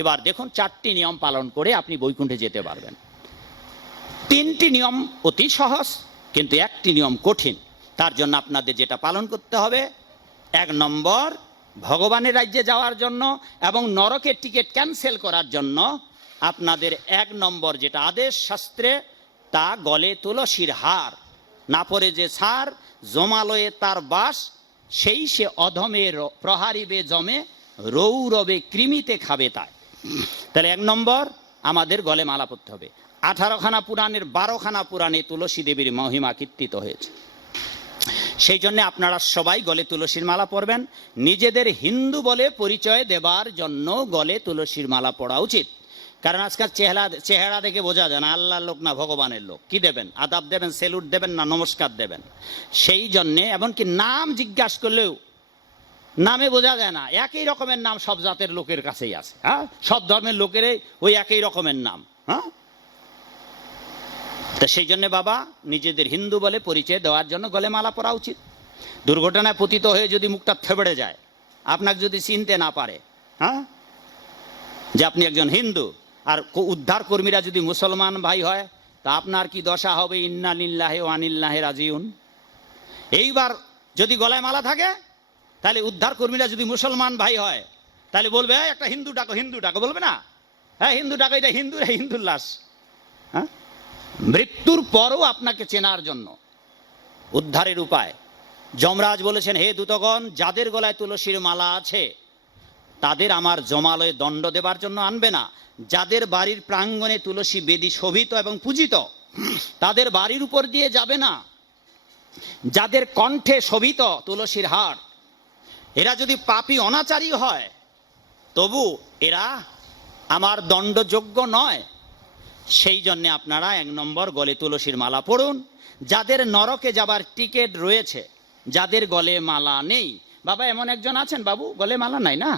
এবার দেখুন চারটি নিয়ম পালন করে আপনি বৈকুণ্ঠে যেতে পারবেন। তিনটি নিয়ম অতি সহজ, কিন্তু একটি নিয়ম কঠিন। তার জন্য আপনাদের যেটা পালন করতে হবে, এক নম্বর, ভগবানের রাজ্যে যাওয়ার জন্য এবং নরকের টিকিট ক্যান্সেল করার জন্য আপনাদের এক নম্বর যেটা আদেশ শাস্ত্রে, তা গলে তুলসীর হার। না পরে যে সার, জমালয়ে তার বাস, সেই সে অধমে প্রহারিবে জমে, রৌরবে কৃমিতে খাবে তাই। তাহলে এক নম্বর, আমাদের গলে মালা পড়তে হবে। আঠারোখানা পুরাণের বারোখানা পুরাণে তুলসী দেবীর মহিমা কীর্তিত হয়েছে। সেই জন্য আপনারা সবাই গলে তুলসীর মালা পরবেন। নিজেদের হিন্দু বলে পরিচয় দেবার জন্য গলে তুলসীর মালা পড়া উচিত। কারণ আজকাল চেহারা চেহারা দেখে বোঝা যায় না, আল্লাহর লোক না ভগবানের লোক। কি দেবেন? আদাব দেবেন, সেলুট দেবেন না, নমস্কার দেবেন। সেই জন্যে, এমনকি নাম জিজ্ঞাসা করলেও নামে বোঝা যায় না। একই রকমের নাম সব জাতের লোকের কাছেই আছে হ্যাঁ? সব ধর্মের লোকেরই ওই একই রকমের নাম হ্যাঁ? তা সেই জন্য বাবা, নিজেদের হিন্দু বলে পরিচয় দেওয়ার জন্য গলে মালা পরা উচিত। দুর্ঘটনায় পতিত হয়ে যদি মুখটা থেবড়ে যায়, আপনাকে যদি চিনতে না পারে হ্যাঁ? যে আপনি একজন হিন্দু, আর উদ্ধার কর্মীরা যদি মুসলমান ভাই হয়, তা আপনার কি দশা হবে? ইন্না লিল্লাহে ও আনিল্লাহে রাজিউন। এইবার যদি গলায় মালা থাকে তাহলে উদ্ধার কর্মীরা যদি মুসলমান ভাই হয় তাহলে বলবে "এই, একটা হিন্দু ডাকো হিন্দু ডাকো। বলবে না। হ্যাঁ হিন্দু ডাকো এটা হিন্দু হিন্দুর লাশ। হ্যাঁ? মৃত্যুর পরও আপনাকে চেনার জন্য। উদ্ধারের উপায়। যমরাজ বলেছেন হে দূতগণ যাদের গলায় তুলসীর মালা আছে তাদের আমার জমালয়ে দণ্ড দেবার জন্য আনবে না। যাদের বাড়ির প্রাঙ্গণে তুলসী বেদি শোভিত এবং পূজিত তাদের বাড়ির উপর দিয়ে যাবে না। যাদের কণ্ঠে শোভিত তুলসীর হার এরা যদি পাপি অনাচারী হয়, তবু এরা আমার দণ্ডযোগ্য নয়। সেই জন্যে আপনারা এক নম্বর গলে তুলসীর মালা পড়ুন। যাদের নরকে যাবার টিকিট রয়েছে, যাদের গলে মালা নেই। বাবা, এমন একজন আছেন বাবু? গলে মালা নাই না?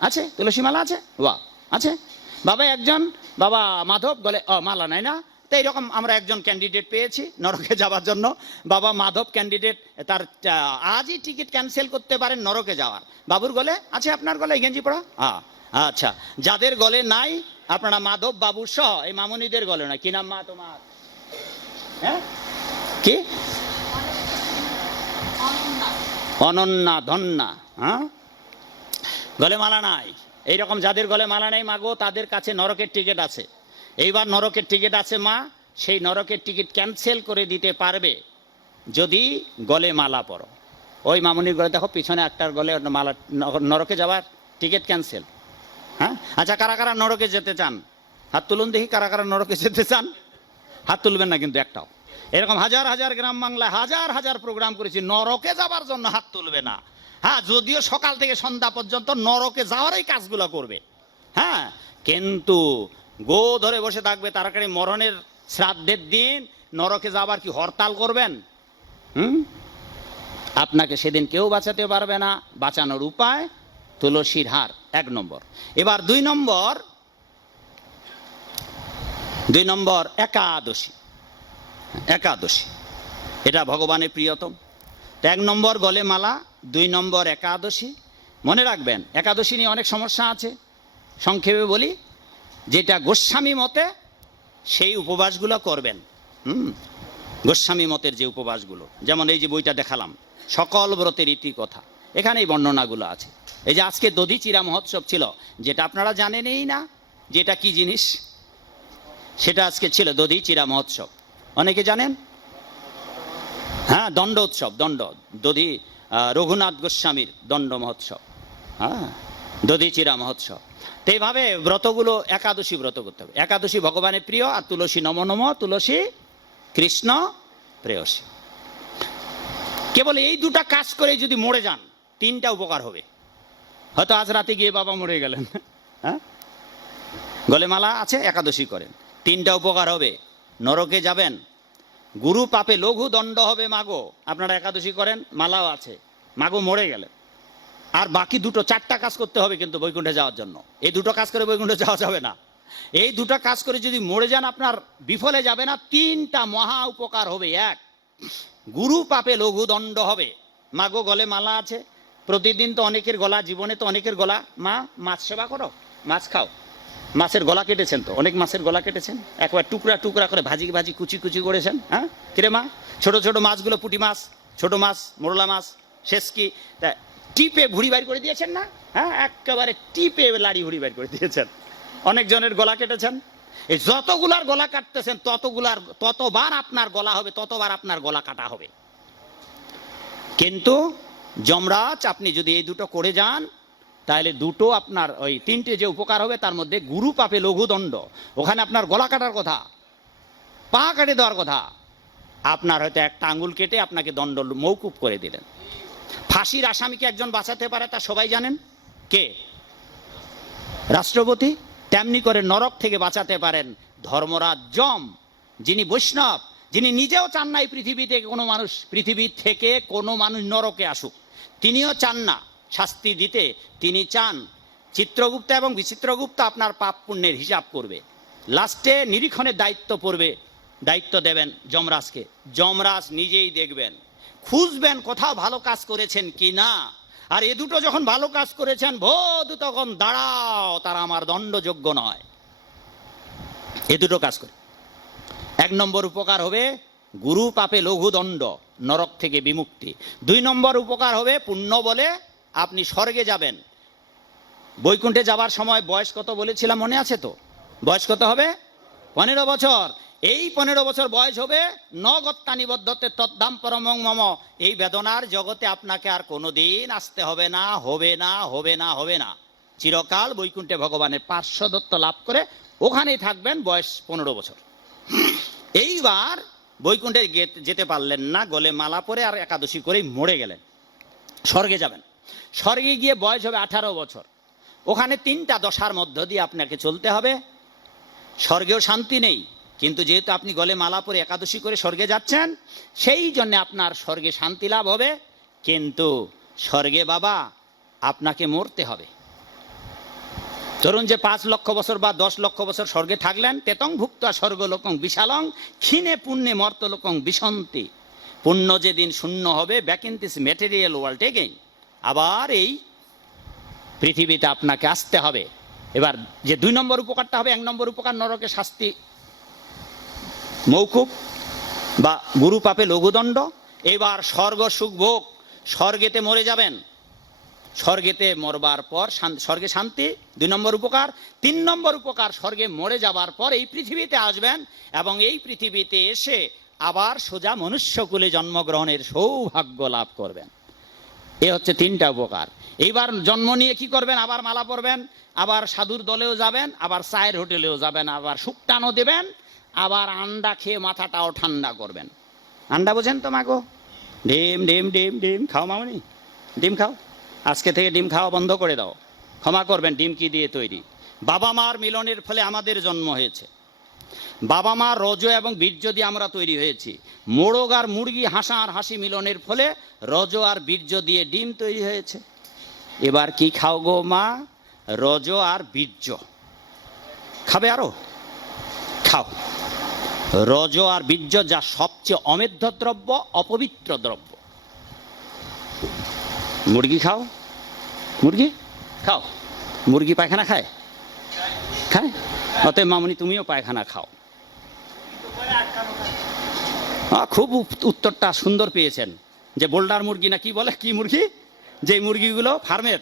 আছে? তুলসী মালা আছে? বাহ, আছে। বাবা, একজন? বাবা, মাধব, গলে মালা নাই না? তো এইরকম আমরা একজন ক্যান্ডিডেট পেয়েছি নরকে যাওয়ার জন্য। বাবা মাধব ক্যান্ডিডেট তার আজই টিকিট ক্যান্সেল করতে পারেন নরকে যাওয়ার। বাবুর গলে, আছে আপনার গলে গেঞ্জি পড়া হ্যাঁ আচ্ছা। যাদের গলে নাই, আপনারা মাধব, বাবু সহ, এই মামুনিদের গলে না কি নাম মা তোমার? হ্যাঁ? কি? অনন্যা। ধন্যা। হ্যাঁ? গলে মালা নাই। এইরকম যাদের গলে মালা নেই, মাগো, তাদের কাছে নরকের টিকিট আছে। এইবার নরকের টিকিট আছে মা, সেই নরকের টিকিট ক্যান্সেল করে দিতে পারবে যদি গলে মালা পরো। ওই মামুনির গলে দেখো পিছনে একটার গলে মালা নরকে যাওয়ার টিকিট ক্যান্সেল। হ্যাঁ? আচ্ছা কারা কারা নরকে যেতে চান? হাত তুলুন দেখি কারা কারা নরকে যেতে চান। হাত তুলবেন না কিন্তু একটাও। এরকম হাজার হাজার গ্রাম বাংলায় হাজার হাজার প্রোগ্রাম করেছি, নরকে যাবার জন্য হাত তুলবে না। হ্যাঁ যদিও সকাল থেকে সন্ধ্যা পর্যন্ত নরকে যাওয়ারই কাজগুলো করবে। হ্যাঁ কিন্তু গো ধরে বসে থাকবে তাড়াতাড়ি মরণের শ্রাদ্ধের দিন, নরকে যাবার কি হরতাল করবেন? হুম? আপনাকে সেদিন কেউ বাঁচাতে পারবে না। বাঁচানোর উপায় তুলসীর হার, এক নম্বর। এবার দুই নম্বর দুই নম্বর একাদশী। একাদশী, এটা ভগবানের প্রিয়তম। তো এক নম্বর গলে মালা দুই নম্বর একাদশী। মনে রাখবেন, একাদশী নিয়ে অনেক সমস্যা আছে। সংক্ষেপে বলি যেটা গোস্বামী মতে সেই উপবাসগুলো করবেন। হুম? গোস্বামী মতের যে উপবাসগুলো, যেমন এই যে বইটা দেখালাম, সকল ব্রতের ইতি কথা। এখানে এই বর্ণনাগুলো আছে। এই যে আজকে দধি চিরা মহোৎসব ছিল, যেটা আপনারা জানেনই না, যেটা কি জিনিস? সেটা আজকে ছিল দধি চিরা মহোৎসব। অনেকে জানেন? হ্যাঁ দণ্ড উৎসব, দণ্ড। দধি রঘুনাথ গোস্বামীর দণ্ড মহোৎসব। হ্যাঁ। দধি চিরা মহোৎসব তো এইভাবে ব্রতগুলো একাদশী ব্রত করতে হবে। একাদশী ভগবানের প্রিয় আর তুলসী নম নম, তুলসী কৃষ্ণ প্রেয়সী। কেবল এই দুটা কাজ করে যদি মরে যান, তিনটা উপকার হবে। হয়তো আজ রাতে গিয়ে বাবা মরে গেলেন। হ্যাঁ? গলে মালা আছে, একাদশী করেন। তিনটা উপকার হবে। নরকে যাবেন। গুরু পাপে লঘু দণ্ড হবে মাগো। আপনারা একাদশী করেন, মালাও আছে। মাগো মরে গেলেন। আর বাকি দুটো, চারটা কাজ করতে হবে কিন্তু বৈকুণ্ঠে যাওয়ার জন্য। এই দুটো কাজ করে বৈকুণ্ঠে যাওয়া যাবে না। এই দুটো কাজ করে যদি মরে যান, আপনার বিফলে যাবে না, তিনটা মহা উপকার হবে। এক, গুরু পাপে লঘু দণ্ড হবে মাগো গলে মালা আছে। প্রতিদিন তো অনেকের গলা, জীবনে তো অনেকের গলা। মা, মাছ সেবা করো, মাছ খাও। মাছের গলা কেটেছেন তো? অনেক মাছের গলা কেটেছেন? একবার টুকরা টুকরা করে ভাজি ভাজি কুচি কুচি করেছেন হ্যাঁ? কিরে মা, ছোট ছোট মাছগুলো পুঁটি মাছ, ছোট মাছ, মোরলা মাছ শেষ কি তা টিপে ভুড়ি বাইর করে দিয়েছেন না? হ্যাঁ একেবারে টিপে লাড়ি ভুড়ি বাইর করে দিয়েছেন। অনেকজনের গলা কেটেছেন। এই যতগুলার গলা কাটতেছেন, ততগুলার, ততবার আপনার গলা হবে, ততবার আপনার গলা কাটা হবে। কিন্তু যমরাজ, আপনি যদি এই দুটো করে যান, তাহলে দুটো আপনার ওই তিনটে যে উপকার হবে, তার মধ্যে গুরু পাপে লঘুদণ্ড। ওখানে আপনার গলা কাটার কথা, পা কেটে দেওয়ার কথা। আপনার হয়তো একটা আঙ্গুল কেটে আপনাকে দণ্ড মৌকুব করে দিলেন। ফাঁসির আসামিকে একজন বাঁচাতে পারে তা সবাই জানেন। কে? রাষ্ট্রপতি তেমনি করে নরক থেকে বাঁচাতে পারেন ধর্মরাজ যম যিনি বৈষ্ণব, যিনি নিজেও চান না এই পৃথিবীতে কোনো মানুষ, পৃথিবী থেকে কোনো মানুষ নরকে আসুক। তিনিও চান না শাস্তি দিতে, তিনি চান চিত্রগুপ্ত এবং বিচিত্রগুপ্ত আপনার পাপ পুণ্যের হিসাব করবে। লাস্টে নিরীক্ষণের দায়িত্ব পড়বে, দায়িত্ব দেবেন যমরাজকে। যমরাজ নিজেই দেখবেন। খুঁজবেন কোথাও ভালো কাজ করেছেন কি না? আর এ দুটো যখন ভালো কাজ করেছেন বোধ তখন দাঁড়াও, তারা আমার দণ্ডযোগ্য নয়। এ দুটো কাজ করে। এক নম্বর উপকার হবে গুরু পাপে লঘু দণ্ড, নরক থেকে বিমুক্তি। দুই নম্বর উপকার হবে পুণ্য বলে আপনি স্বর্গে যাবেন। বৈকুণ্ঠে যাবার সময় বয়স কত বলেছিলাম মনে আছে তো? বয়স কত হবে? পনেরো বছর। এই পনেরো বছর বয়স হবে নগত্তানিবদ্ধতে তদ্দাম পরমং মম। এই বেদনার জগতে আপনাকে আর কোনোদিন আসতে হবে না হবে না হবে না হবে না। চিরকাল বৈকুণ্ঠে ভগবানের পার্শ্বদত্ত লাভ করে ওখানেই থাকবেন বয়স পনেরো বছর। এইবার বৈকুণ্ঠে যেতে পারলেন না, গলে মালা পরে আর একাদশী করেই মরে গেলেন। স্বর্গে যাবেন। স্বর্গে গিয়ে বয়স হবে আঠারো বছর। ওখানে তিনটা দশার মধ্য দিয়ে আপনাকে চলতে হবে। স্বর্গেও শান্তি নেই কিন্তু যেহেতু আপনি গলে মালা পরে একাদশী করে স্বর্গে যাচ্ছেন, সেই জন্য আপনার স্বর্গে শান্তি লাভ হবে। কিন্তু স্বর্গে বাবা, আপনাকে মরতে হবে। ধরুন যে পাঁচ লক্ষ বছর বা দশ লক্ষ বছর স্বর্গে থাকলেন, তেতং ভুক্ত স্বর্গলোকং বিশালং, ক্ষীণে পুণ্যে মর্তলোকং বিশন্তি। পুণ্য যেদিন শূন্য হবে back in this material world again আবার এই পৃথিবীতে আপনাকে আসতে হবে। এবার যে দুই নম্বর উপকারটা হবে, এক নম্বর উপকার নরকে শাস্তি মৌকুব বা গুরু পাপে লঘুদণ্ড, এবার স্বর্গ সুখ ভোগ। স্বর্গেতে মরে যাবেন। স্বর্গেতে মরবার পর স্বর্গে শান্তি, দুই নম্বর উপকার। তিন নম্বর উপকার, স্বর্গে মরে যাবার পর এই পৃথিবীতে আসবেন এবং এই পৃথিবীতে এসে আবার সোজা মনুষ্যকুলে জন্মগ্রহণের সৌভাগ্য লাভ করবেন। এ হচ্ছে তিনটা উপকার। এইবার জন্ম নিয়ে কি করবেন? আবার মালা পরবেন, আবার সাধুর দলেও যাবেন, আবার চায়ের হোটেলেও যাবেন, আবার শুকটানো দেবেন আবার আন্ডা খেয়ে মাথাটাও ঠান্ডা করবেন। আন্ডা বোঝেন তো মাগো? ডিম ডিম ডিম ডিম। খাও মামনি। ডিম খাও। আজকে থেকে ডিম খাওয়া বন্ধ করে দাও। ক্ষমা করবেন, ডিম কি দিয়ে তৈরি? বাবা মার মিলনের ফলে আমাদের জন্ম হয়েছে। বাবা মা রজ এবং বীর্য দিয়ে আমরা তৈরি হয়েছি। মোড়ক আর মুরগি হাসা আর হাসি মিলনের ফলে রজ আর বীর্য দিয়ে ডিম তৈরি হয়েছে। এবার কি খাও গো মা? রজ আর বীর্য। খাবে আরও? খাও। রজ আর বীর্য যা সবচেয়ে অমেধ্য দ্রব্য, অপবিত্র দ্রব্য। মুরগি খাও? মুরগি? খাও। মুরগি পায়খানা খায়? খায়? অতএব মামনি, তুমিও পায়খানা খাও। খুব উত্তরটা সুন্দর পেয়েছেন। যে বোল্ডার মুরগি না কি বলে? কি মুরগি? যে মুরগিগুলো ফার্মের?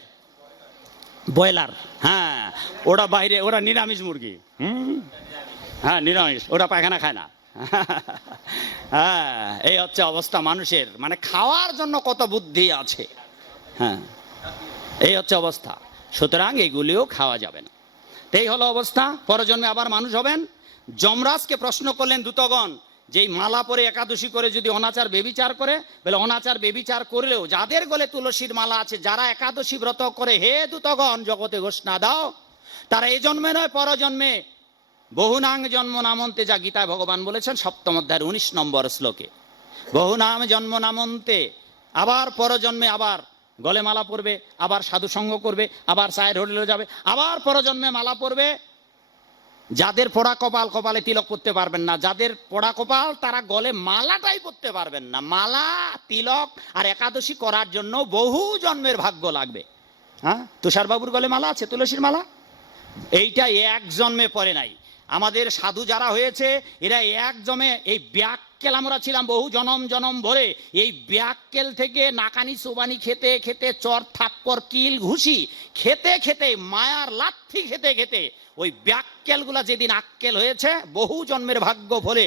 ব্রয়লার। হ্যাঁ ওরা বাইরে, ওরা নিরামিষ মুরগি। হুম। হ্যাঁ নিরামিষ। ওরা পায়খানা খায় না। হ্যাঁ এই হচ্ছে অবস্থা মানুষের। মানে খাওয়ার জন্য কত বুদ্ধি আছে। হ্যাঁ এই হচ্ছে অবস্থা। সুতরাং এগুলিও খাওয়া যাবে না। এই হলো অবস্থা। পরজন্মে আবার মানুষ হবেন। যমরাজকে প্রশ্ন করলেন দূতগণ, যে মালা পরে একাদশী করে যদি অনাচার বেবিচার করে, বলে অনাচার বেবিচার করলেও যাদের গলে তুলসীর মালা আছে, যারা একাদশী ব্রত করে, হে দূতগণ, জগতে ঘোষণা দাও। তারা এই জন্মে নয়, পরজন্মে। বহুনাং জন্ম নামন্তে যা গীতায় ভগবান বলেছেন, সপ্তম অধ্যায়ের উনিশ নম্বর শ্লোকে। বহুনাম জন্ম নামন্তে আবার পরজন্মে আবার গলে মালা পরবে, আবার সাধু সঙ্গ করবে, আবার চায়ের হোটেলে যাবে, আবার পরজন্মে মালা পরবে। যাদের পোড়া কপাল কপালে তিলক করতে পারবেন না, যাদের পোড়া কপাল তারা গলে মালাটাই পরতে পারবেন না। মালা, তিলক আর একাদশী করার জন্য বহু জন্মের ভাগ্য লাগবে। হ্যাঁ? তুষারবাবুর গলে মালা আছে? তুলসীর মালা? এইটা এক জন্মে পড়ে নাই। আমাদের সাধু যারা হয়েছে, এরা এক জমে এই ব্যাককেল আমরা ছিলাম বহু জনম জনম ভরে। এই ব্যাককেল থেকে নাকানি সোবানি খেতে খেতে চর থাপ্পর কিল ঘুষি, খেতে খেতে মায়ার লাথি খেতে খেতে ওই ব্যাককেলগুলা যেদিন আক্কেল হয়েছে, বহু জন্মের ভাগ্য ফলে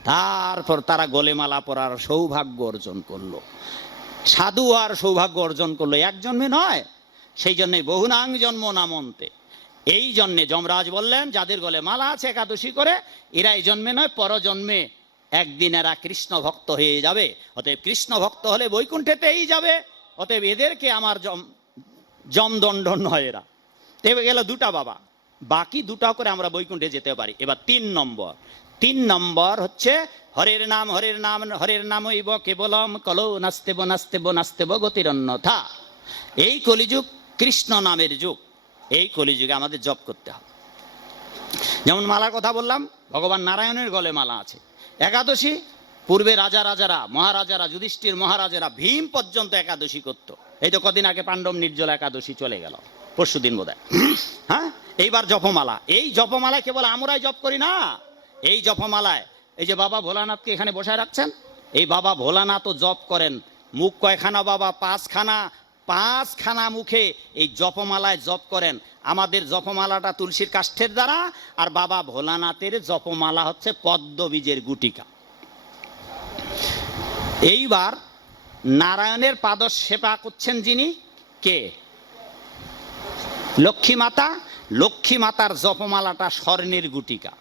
তারপর তারা গলেমালা পরার সৌভাগ্য অর্জন করল। সাধু আর সৌভাগ্য অর্জন করল এক জন্মে নয়, সেই জন্যে বহুনাং জন্ম নামন্তে। এই জন্যে যমরাজ বললেন, যাদের গলে মালা আছে একাদশী করে এরা এই জন্মে নয়, পরজন্মে একদিন এরা কৃষ্ণ ভক্ত হয়ে যাবে। অতএব কৃষ্ণ ভক্ত হলে বৈকুণ্ঠেতেই যাবে। অতএব এদেরকে আমার জম, জমদণ্ড নয় এরা। তবে গেল দুটা বাবা। বাকি দুটা করে আমরা বৈকুণ্ঠে যেতে পারি। এবার তিন নম্বর। তিন নম্বর হচ্ছে, হরের নাম হরের নাম হরের নাম হইব কেবলম কলো নাস্তেব নাস্তেব নাস্তেব গতিরন্যথা এই কলিযুগ কৃষ্ণ নামের যুগ। এই কলিযুগে আমাদের জপ করতে হবে। যেমন মালার কথা বললাম, ভগবান নারায়ণের গলে মালা আছে। একাদশী, পূর্বে রাজা রাজারা, মহারাজারা, যুধিষ্ঠির মহারাজারা ভীম পর্যন্ত একাদশী করত। এই তো কদিন আগে পাণ্ডব নির্জলা একাদশী চলে গেল, পরশু দিন বোধ হ্যাঁ? এইবার জপমালা। এই জপমালায় কেবল আমরাই জপ করি না। এই জপমালায়, এই যে বাবা ভোলানাথকে এখানে বসায় রাখছেন, এই বাবা ভোলানাথও জপ করেন। মুখ কয়খানা বাবা? পাঁচখানা। পাঁচখানা মুখে এই জপমালায় জপ করেন। আমাদের জপমালাটা তুলসীর কাষ্ঠের দ্বারা, আর বাবা ভোলানাথের জপমালা হচ্ছে পদ্মবীজের গুটিকা। এইবার নারায়ণের পাদ সেবা করছেন যিনি, কে? লক্ষ্মী মাতা। লক্ষ্মী মাতার জপমালাটা স্বর্ণের গুটিকা।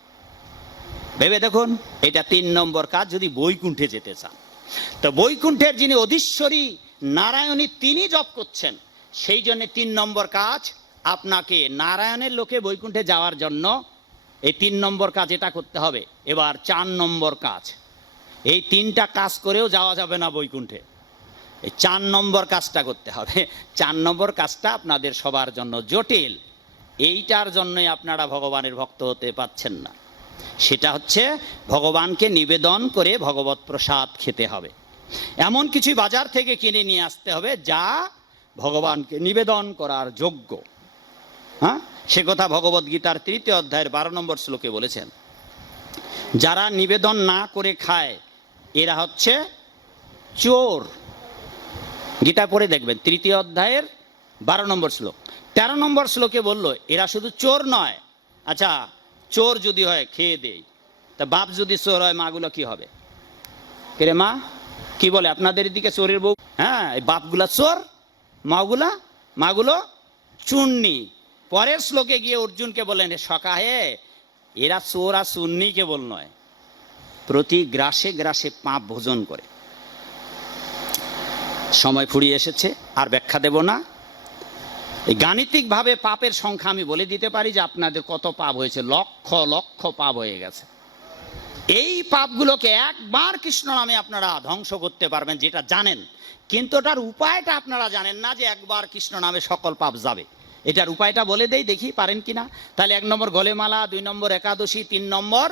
ভেবে দেখুন, এটা তিন নম্বর কাজ যদি বৈকুণ্ঠে যেতে চান। তো বৈকুণ্ঠের যিনি অধীশ্বরী নারায়ণী তিনি জপ করছেন। সেই জন্য তিন নম্বর কাজ, আপনাকে নারায়ণের লোকে বৈকুণ্ঠে যাওয়ার জন্য এই তিন নম্বর কাজ এটা করতে হবে। এবার চার নম্বর কাজ। এই তিনটা কাজ করেও যাওয়া যাবে না বৈকুণ্ঠে। এই চার নম্বর কাজটা করতে হবে। চার নম্বর কাজটা আপনাদের সবার জন্য জটিল। এইটার জন্যই আপনারা ভগবানের ভক্ত হতে পাচ্ছেন না। সেটা হচ্ছে ভগবানকে নিবেদন করে ভগবত প্রসাদ খেতে হবে। এমন কিছু বাজার থেকে কিনে নিয়ে আসতে হবে যা ভগবানকে নিবেদন করার যোগ্য। হ্যাঁ? সে কথা ভগবত গীতার তৃতীয় অধ্যায়ের বারো নম্বর শ্লোকে বলেছেন। যারা নিবেদন না করে খায়, এরা হচ্ছে চোর। গীতা পড়ে দেখবেন, তৃতীয় অধ্যায়ের বারো নম্বর শ্লোক। তেরো নম্বর শ্লোকে বলল, এরা শুধু চোর নয়। আচ্ছা চোর যদি হয়, খেয়ে দেই। তা বাপ যদি চোর হয়, মাগুলো কি হবে? রে মা? কি বলে, আপনাদের দিকে চোরের বউ? হ্যাঁ বাপগুলা চোর, মাগুলা, মাগুলো চুন্নি। পরের শ্লোকে গিয়ে অর্জুনকে বলেন সকাহে, এরা চোর আর চুন্নি কেবল নয়, প্রতি গ্রাসে গ্রাসে পাপ ভোজন করে। সময় ফুরিয়ে এসেছে, আর ব্যাখ্যা দেব না। এই গাণিতিকভাবে পাপের সংখ্যা আমি বলে দিতে পারি যে আপনাদের কত পাপ হয়েছে, লক্ষ লক্ষ পাপ হয়ে গেছে। এই পাপগুলোকে একবার কৃষ্ণ নামে আপনারা ধ্বংস করতে পারবেন যেটা জানেন। কিন্তু ওটার উপায়টা আপনারা জানেন না যে একবার কৃষ্ণ নামে সকল পাপ যাবে। এটার উপায়টা বলে দেই, দেখি পারেন কিনা। তাহলে এক নম্বর গলেমালা, দুই নম্বর একাদশী, তিন নম্বর?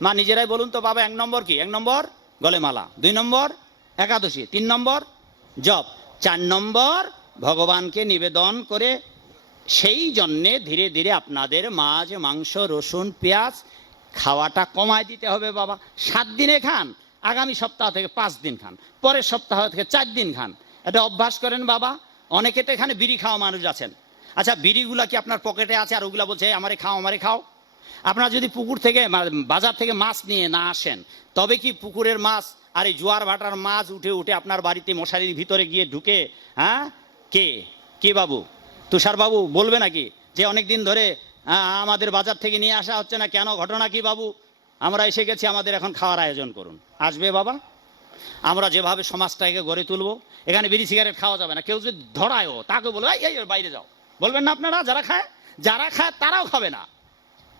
মা, নিজেরাই বলুন তো বাবা, এক নম্বর কি? এক নম্বর? গলেমালা, দুই নম্বর? একাদশী, তিন নম্বর? জপ, চার নম্বর? ভগবানকে নিবেদন করে সেই জন্যে ধীরে ধীরে আপনাদের মাছ, মাংস, রসুন, পেঁয়াজ খাওয়াটা কমায় দিতে হবে বাবা। সাত দিনে খান, আগামী সপ্তাহ থেকে পাঁচ দিন খান, পরের সপ্তাহ থেকে চার দিন খান। এটা অভ্যাস করেন বাবা। অনেকে তো এখানে বিড়ি খাওয়া মানুষ আছেন। আচ্ছা বিড়িগুলা কি আপনার পকেটে আছে? আর ওগুলা বলছে আমারে খাও আমারে খাও। আপনারা যদি পুকুর থেকে বাজার থেকে মাছ নিয়ে না আসেন, তবে কি পুকুরের মাছ আর এই জোয়ার ভাটার মাছ উঠে উঠে আপনার বাড়িতে মশারির ভিতরে গিয়ে ঢুকে হ্যাঁ? কে? কে বাবু? তুষার বাবু বলবে নাকি যে অনেক দিন ধরে আমাদের বাজার থেকে নিয়ে আসা হচ্ছে না। কেন? ঘটনা কি বাবু? আমরা এসে গেছি আমাদের এখন খাওয়ার আয়োজন করুন। আসবে বাবা? আমরা যেভাবে সমাজটাকে গড়ে তুলবো এখানে বিড়ি সিগারেট খাওয়া যাবে না। কেউ যদি ধরায়ও তাকে বলবে "এই, বাইরে যাও। বলবেন না আপনারা? যারা খায় যারা খায় তারাও খাবে না।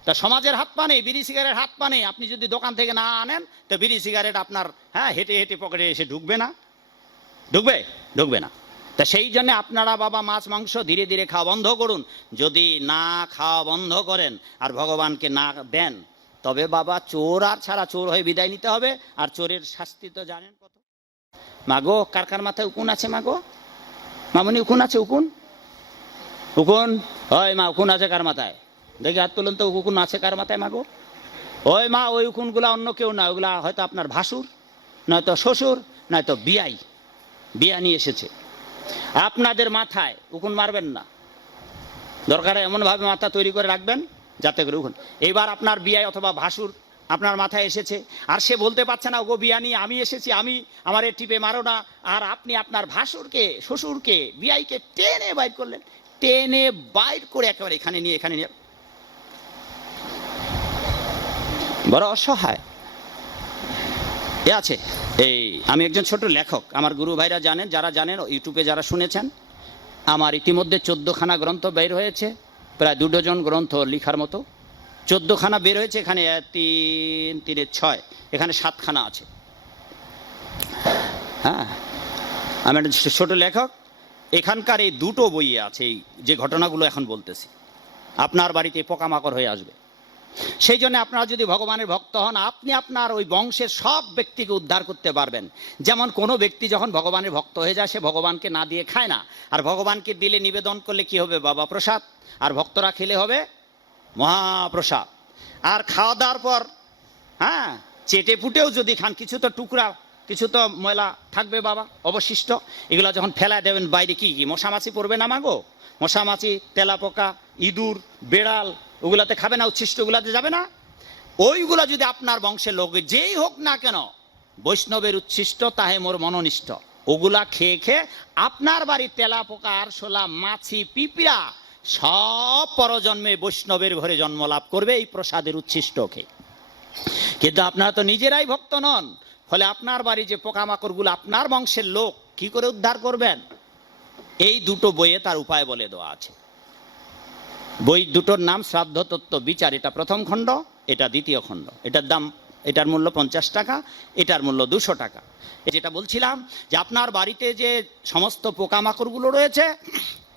তা সমাজের হাত পা নেই বিড়ি সিগারেট হাত পা নেই। আপনি যদি দোকান থেকে না আনেন তো বিড়ি সিগারেট আপনার হ্যাঁ হেঁটে হেঁটে পকেটে এসে ঢুকবে না। ঢুকবে? ঢুকবে না। তা সেই জন্য আপনারা বাবা মাছ, মাংস ধীরে ধীরে খাওয়া বন্ধ করুন। যদি না খাওয়া বন্ধ করেন আর ভগবানকে না দেন, তবে বাবা চোর আর ছাড়া চোর হয়ে বিদায় নিতে হবে। আর চোরের শাস্তি তো জানেন কত। মাগো কার কার মাথায় উকুন আছে মাগো মামনি, উকুন আছে উকুন? উকুন? ওই মা, উকুন আছে কার মাথায়? দেখি হাত তুলুন তো, উকুন আছে কার মাথায় মাগো ওই মা, ওই উকুনগুলা অন্য কেউ না, ওগুলা হয়তো আপনার ভাসুর, নয়তো শ্বশুর, নয়তো বিয়াই। বিয়া নিয়ে এসেছে। আপনাদের মাথায় উকুন মারবেন না। দরকারে এমনভাবে মাথা তৈরি করে রাখবেন যাতে করে উকুন এইবার আপনার বিয়াই অথবা ভাসুর আপনার মাথায় এসেছে, আর সে বলতে পারছে না, ওগো বিয়া নিয়ে আমি এসেছি, আমি আমার টিপে মারো না। আর আপনি আপনার ভাসুরকে, শ্বশুরকে, বিয়াইকে টেনে বাইর করলেন। টেনে বাইর করে একেবারে এখানে নিয়ে এখানে নিয়ে। বড় অসহায়। এ আছে। এই, আমি একজন ছোট লেখক। আমার গুরু ভাইরা জানেন, যারা জানেন, ইউটিউবে যারা শুনেছেন, আমার ইতিমধ্যে চোদ্দোখানা গ্রন্থ বের হয়েছে, প্রায় দু ডজন গ্রন্থ লিখার মতো। চোদ্দোখানা বের হয়েছে, এখানে তিন, তিনে ছয়, এখানে সাতখানা আছে। হ্যাঁ আমি একটা ছোট লেখক। এখানকার এই দুটো বইয়ে আছে এই যে ঘটনাগুলো এখন বলতেছি। আপনার বাড়িতে পোকামাকড় হয়ে আসবে। সেই জন্য আপনারা যদি ভগবানের ভক্ত হন, আপনি আপনার ওই বংশের সব ব্যক্তিকে উদ্ধার করতে পারবেন। যেমন কোনো ব্যক্তি যখন ভগবানের ভক্ত হয়ে যায়, সে ভগবানকে না দিয়ে খায় না। আর ভগবানকে দিলে নিবেদন করলে কি হবে? বাবা প্রসাদ। আর ভক্তরা খেলে হবে মহাপ্রসাদ। আর খাওয়া দাওয়ার পর হ্যাঁ চেটে ফুটেও যদি খান, কিছু তো টুকরা কিছু তো ময়লা থাকবে বাবা, অবশিষ্ট। এগুলো যখন ফেলায় দেবেন বাইরে কি কি মশামাছি পড়বে না মাগো? মশামাছি তেলাপোকা ইঁদুর, বেড়াল, ওগুলাতে খাবে না, উচ্ছিষ্ট ওগুলাতে যাবে না? ওইগুলো যদি আপনার বংশের লোক যেই হোক না কেন, বৈষ্ণবের উচ্ছিষ্ট, তাহে মোর মননিষ্ঠ ওগুলা খেয়ে খেয়ে আপনার বাড়ির তেলাপোকা আরশোলা মাছি, পিঁপড়া, সব পরজন্মে বৈষ্ণবের ঘরে জন্ম লাভ করবে এই প্রসাদের উচ্ছিষ্ট খেয়ে। কিন্তু আপনারা তো নিজেরাই ভক্ত নন। ফলে আপনার বাড়ি যে পোকামাকড়গুলো আপনার বংশের লোক, কি করে উদ্ধার করবেন? এই দুটো বইয়ে তার উপায় বলে দেওয়া আছে। বই দুটোর নাম শ্রাদ্ধ তত্ত্ব বিচার, এটা প্রথম খণ্ড, এটা দ্বিতীয় খণ্ড। এটার দাম এটার মূল্য পঞ্চাশ টাকা, এটার মূল্য দুশো টাকা। যেটা বলছিলাম যে আপনার বাড়িতে যে সমস্ত পোকামাকড়গুলো রয়েছে,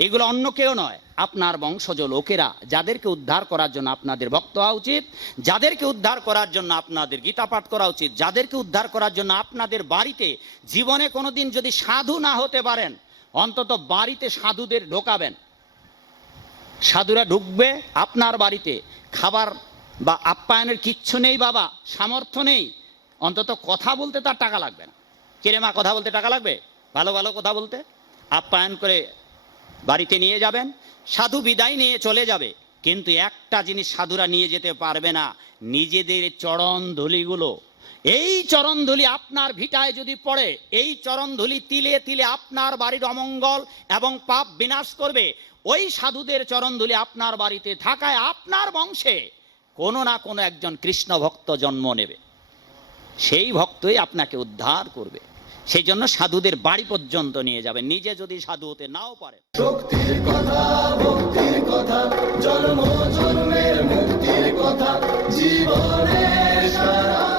এগুলো অন্য কেউ নয়, আপনার বংশজ লোকেরা যাদেরকে উদ্ধার করার জন্য আপনাদের ভক্ত হওয়া উচিত, যাদেরকে উদ্ধার করার জন্য আপনাদের গীতা পাঠ করা উচিত, যাদেরকে উদ্ধার করার জন্য আপনাদের বাড়িতে জীবনে কোনোদিন যদি সাধু না হতে পারেন, অন্তত বাড়িতে সাধুদের ঢোকাবেন। সাধুরা ঢুকবে আপনার বাড়িতে, খাবার বা আপ্যায়নের কিচ্ছু নেই বাবা, সামর্থ্য নেই। অন্তত কথা বলতে তার টাকা লাগবে না। কিরে মা, কথা বলতে টাকা লাগবে? ভালো ভালো কথা বলতে। আপ্যায়ন করে বাড়িতে নিয়ে যাবেন, সাধু বিদায় নিয়ে চলে যাবে। কিন্তু একটা জিনিস সাধুরা নিয়ে যেতে পারবে না, নিজেদের চরণ ধুলিগুলো। এই চরণ ধুলি আপনার ভিটায় যদি পড়ে, এই চরণ ধুলি তিলে তিলে আপনার বাড়ির অমঙ্গল এবং পাপ বিনাশ করবে। ওই সাধুদের চরণ ধুলি আপনার বাড়িতে থাকায় আপনার বংশে কোনো না কোনো একজন কৃষ্ণ ভক্ত জন্ম নেবে। সেই ভক্তই আপনাকে উদ্ধার করবে। সেই জন্য সাধুদের বাড়ি পর্যন্ত নিয়ে যাবেন নিজে যদি সাধু হতে নাও পারেন। শক্তির কথা, ভক্তির কথা, জন্ম, জন্মের মুক্তির কথা, জীবনের সারা